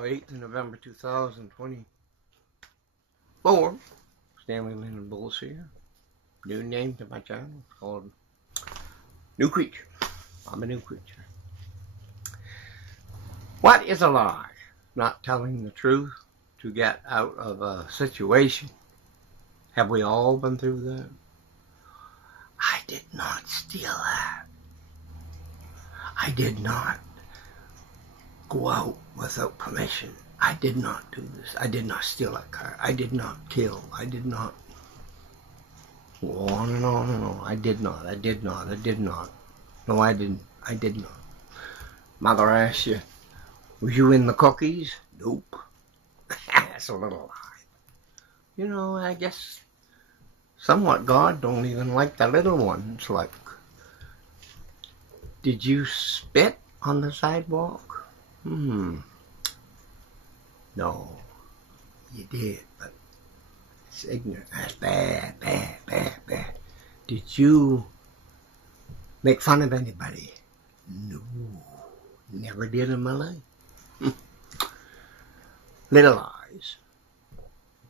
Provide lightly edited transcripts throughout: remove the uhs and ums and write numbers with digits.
8th of November 2024. Stanley Lyndon Bulls here. New name to my channel. It's called New Creature. I'm a new creature. What is a lie? Not telling the truth to get out of a situation. Have we all been through that? I did not steal that. I did not go out without permission. I did not do this. I did not steal that car. I did not kill. I did not go on and on and on. I did not. I did not. I did not. No, I didn't. I did not. Mother asked you, was you in the cookies? Nope. That's a little lie. You know, I guess somewhat God don't even like the little ones. Like, did you spit on the sidewalk? No, you did, but it's ignorant. That's bad, bad, bad, bad. Did you make fun of anybody? No, never did in my life. Little lies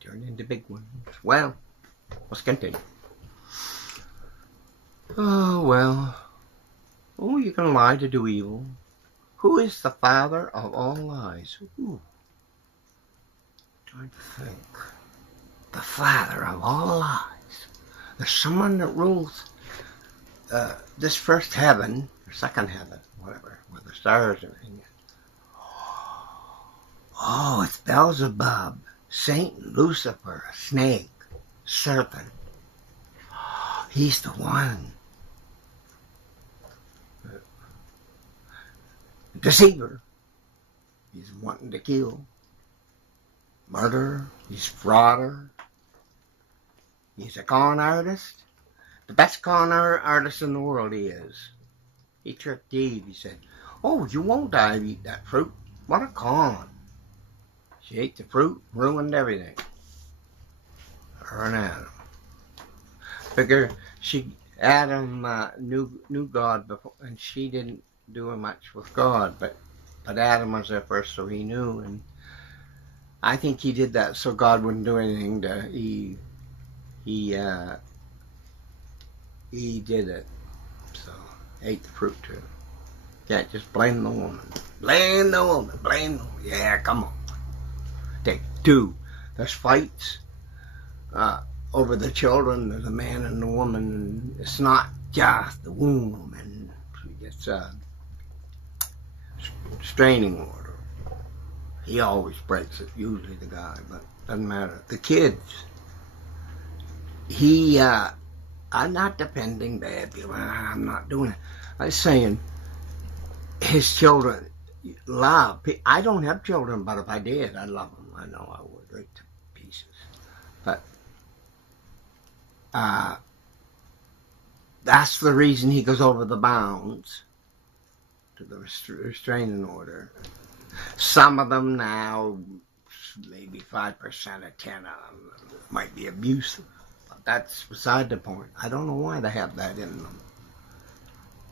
turn into big ones. Well, let's continue. Oh, well. Oh, you can lie to do evil. Who is the father of all lies? Ooh. Trying to think. The father of all lies. There's someone that rules this first heaven, or second heaven, whatever, where the stars are in it. Oh, it's Beelzebub, Satan, Lucifer, a snake, serpent. He's the one. Deceiver. He's wanting to kill. Murderer. He's frauder. He's a con artist. The best con artist in the world he is. He tricked Eve. He said, oh, you won't die if you eat that fruit. What a con. She ate the fruit, ruined everything. Her and Adam. Figure Adam knew God before, and she didn't do much with God, but Adam was there first, so he knew, and I think he did that so God wouldn't do anything to Eve. He did it, so ate the fruit too. Can't just blame the woman. Blame the woman. Blame the woman. Yeah, come on. Take two. There's fights over the children. There's a man and a woman, and it's not just the womb, and it's straining order. He always breaks it, usually the guy, but doesn't matter. The kids, I'm not defending bad people. I'm not doing it. I'm saying his children love. I don't have children, but if I did, I'd love them. I know I would, right to pieces. But that's the reason he goes over the bounds to the restraining order. Some of them now, maybe 5% or 10 of them might be abusive. But that's beside the point. I don't know why they have that in them.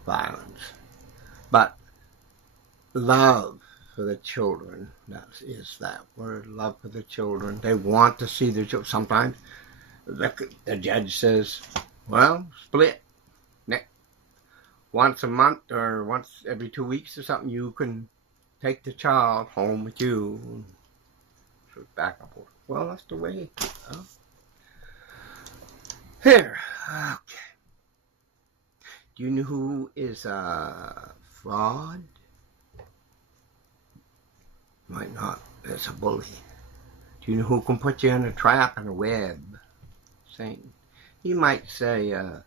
Violence. But love for the children, that is that word, love for the children. They want to see their children. Sometimes the judge says, well, split. Once a month or once every 2 weeks or something, you can take the child home with you. So back and forth. Well, that's the way. Here. Okay. Do you know who is a fraud? Might not. It's a bully. Do you know who can put you in a trap and a web? Satan. He might say, oh,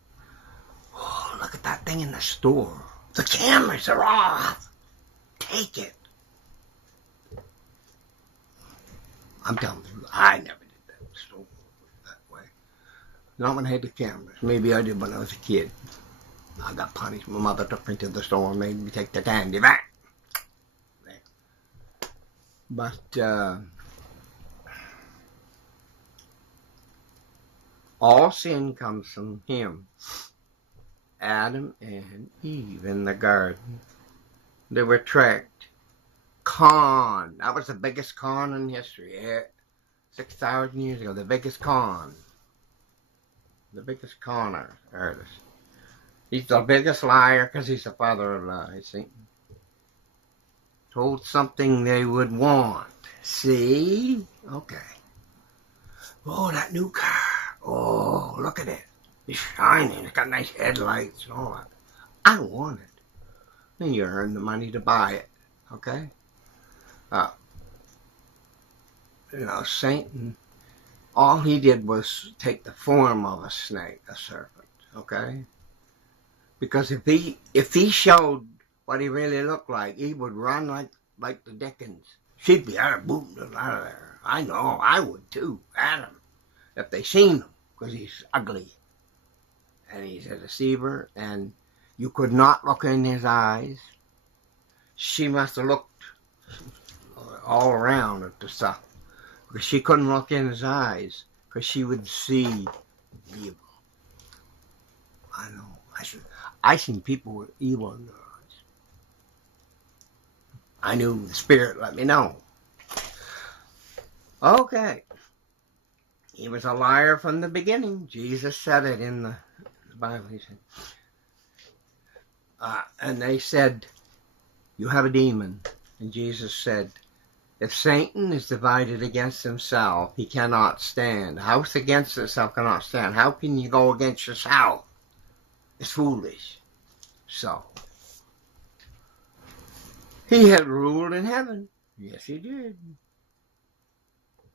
look at that thing in the store. The cameras are off. Take it. I'm telling you, I never did that store that way. Not when I had the cameras. Maybe I did when I was a kid. I got punished. My mother took me to the store and made me take the candy back. But all sin comes from him. Adam and Eve in the garden. They were tricked, con. That was the biggest con in history. 6,000 years ago, the biggest con. The biggest conner. There it is. He's the biggest liar because he's the father of lies. See? Told something they would want. See? Okay. Oh, that new car. Oh, look at it. It's shining. It's got nice headlights and all that. I want it. Then you earn the money to buy it. Okay? Satan, all he did was take the form of a snake, a serpent. Okay? Because if he showed what he really looked like, he would run like the Dickens. She'd be out of there. I know, I would too, Adam, if they seen him, because he's ugly. And he's a deceiver, and you could not look in his eyes. She must have looked all around at the stuff, because she couldn't look in his eyes, because she would see evil. I know, I seen people with evil in their eyes. I knew the Spirit let me know. Okay. He was a liar from the beginning. Jesus said it in the Bible. He said, and they said, you have a demon. And Jesus said, if Satan is divided against himself, he cannot stand. A house against itself cannot stand. How can you go against yourself? It's foolish. So, he had ruled in heaven. Yes, he did.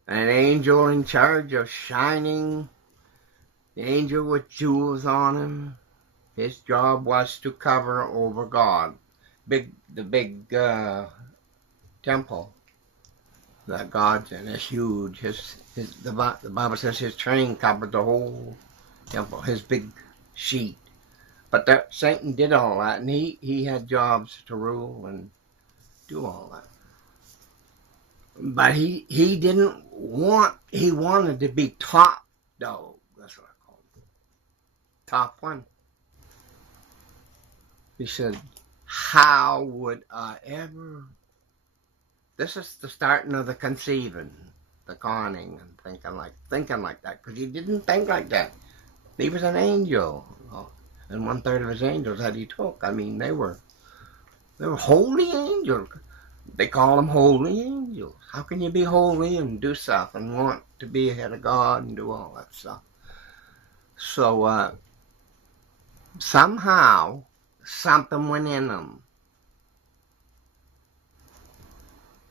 An angel in charge of shining, the angel with jewels on him. His job was to cover over God. The big temple that God's in is huge. The Bible says his train covered the whole temple, his big sheet. But Satan did all that, and he had jobs to rule and do all that. But he didn't want, he wanted to be top dog. That's what I call him. Top one. He said, how would I ever... This is the starting of the conceiving, the conning, and thinking like that. Because he didn't think like that. He was an angel. And 1/3 of his angels that he took, I mean, they were holy angels. They call them holy angels. How can you be holy and do stuff and want to be ahead of God and do all that stuff? So, somehow, something went in them.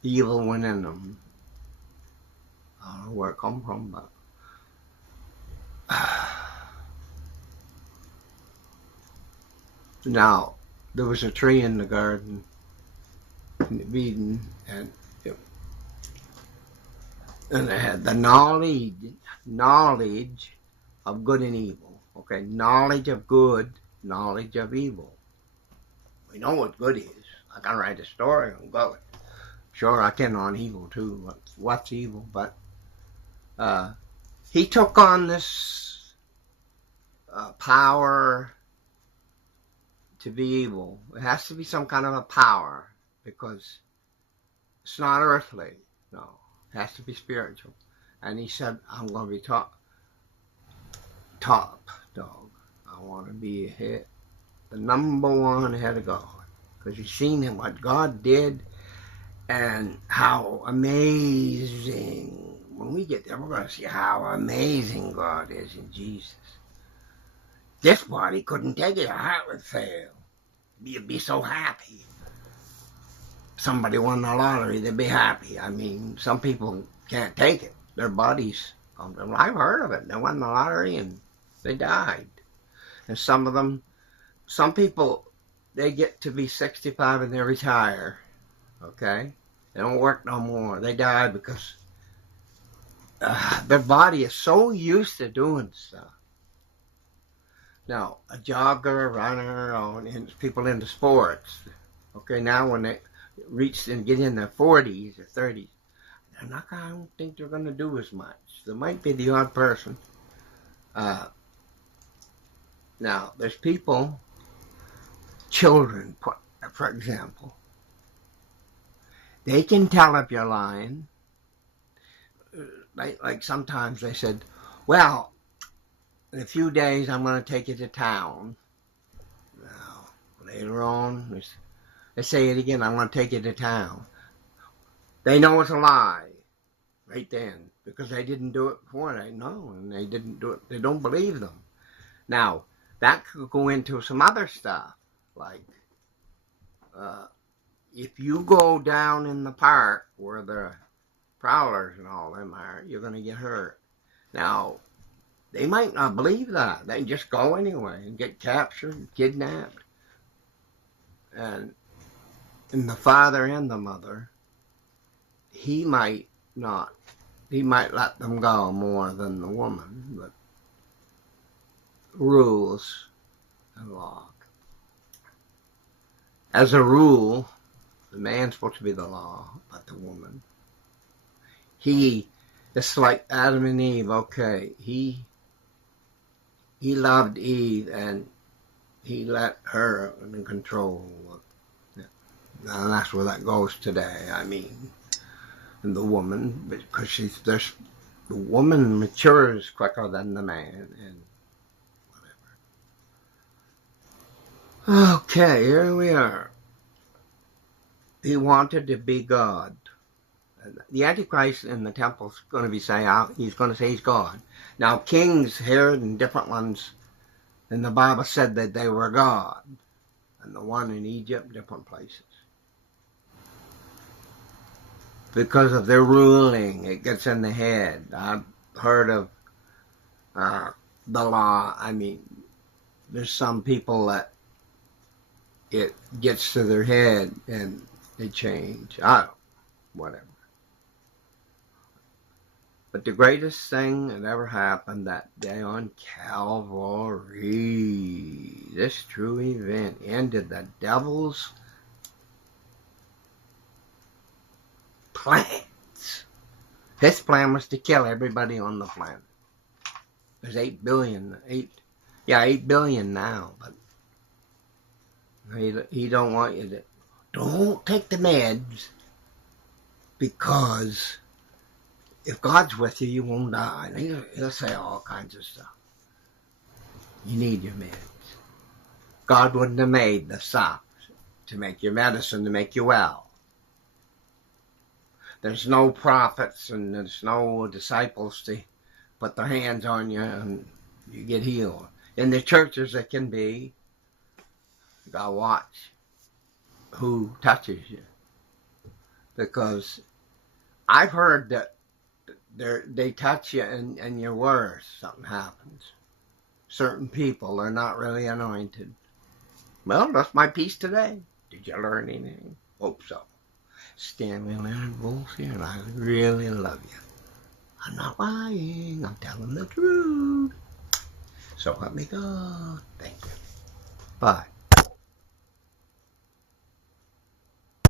Evil went in them. I don't know where it come from, but... Now, there was a tree in the garden in Eden, and it had the knowledge of good and evil. Okay, knowledge of good, knowledge of evil. We know what good is. I can write a story on good. Sure, I can on evil too. What's evil? But he took on this power to be evil. It has to be some kind of a power, because it's not earthly. No, it has to be spiritual. And he said, I'm going to be top dog. I want to be the number one ahead of God. Because he's seen what God did and how amazing. When we get there, we're going to see how amazing God is in Jesus. This body couldn't take it. Your heart would fail. You'd be so happy. Somebody won the lottery, they'd be happy. I mean, some people can't take it. Their bodies, I've heard of it. They won the lottery and they died. And some people, they get to be 65 and they retire. Okay? They don't work no more. They die because their body is so used to doing stuff. Now, a jogger, a runner, or people into sports, okay, now when they reach and get in their 40s or 30s, I don't think they're going to do as much. There might be the odd person. Now, there's people, children, for example, They can tell if you're lying. Like sometimes they said, well, in a few days I'm going to take you to town. Now, later on, they say it again, I'm going to take you to town. They know it's a lie right then because they didn't do it before. They know, and they didn't do it. They don't believe them. Now, that could go into some other stuff, like if you go down in the park where the prowlers and all them are, you're going to get hurt. Now, they might not believe that. They just go anyway and get captured, kidnapped. And the father and the mother, he might let them go more than the woman, but rules and law. As a rule, the man's supposed to be the law, not the woman. It's like Adam and Eve, okay, he loved Eve and he let her in control. And that's where that goes today, I mean. And the woman, because the woman matures quicker than the man, and whatever. Okay, here we are. He wanted to be God. The Antichrist in the temple is going to be he's going to say he's God. Now, kings, Herod, and different ones in the Bible said that they were God. And the one in Egypt, different places. Because of their ruling, it gets in the head. I've heard of the law. I mean, there's some people that it gets to their head and they change. Whatever. But the greatest thing that ever happened that day on Calvary, this true event ended the devil's plans. His plan was to kill everybody on the planet. There's 8 billion now, but he don't want you to. Don't take the meds, because if God's with you, you won't die. He'll say all kinds of stuff. You need your meds. God wouldn't have made the stuff to make your medicine to make you well. There's no prophets and there's no disciples to put their hands on you and you get healed. In the churches it can be. You gotta watch who touches you. Because I've heard that they touch you and you're worse. Something happens. Certain people are not really anointed. Well, that's my piece today. Did you learn anything? Hope so. Stanley Leonard Wolf here, and I really love you. I'm not lying. I'm telling the truth. So let me go. Thank you. Bye.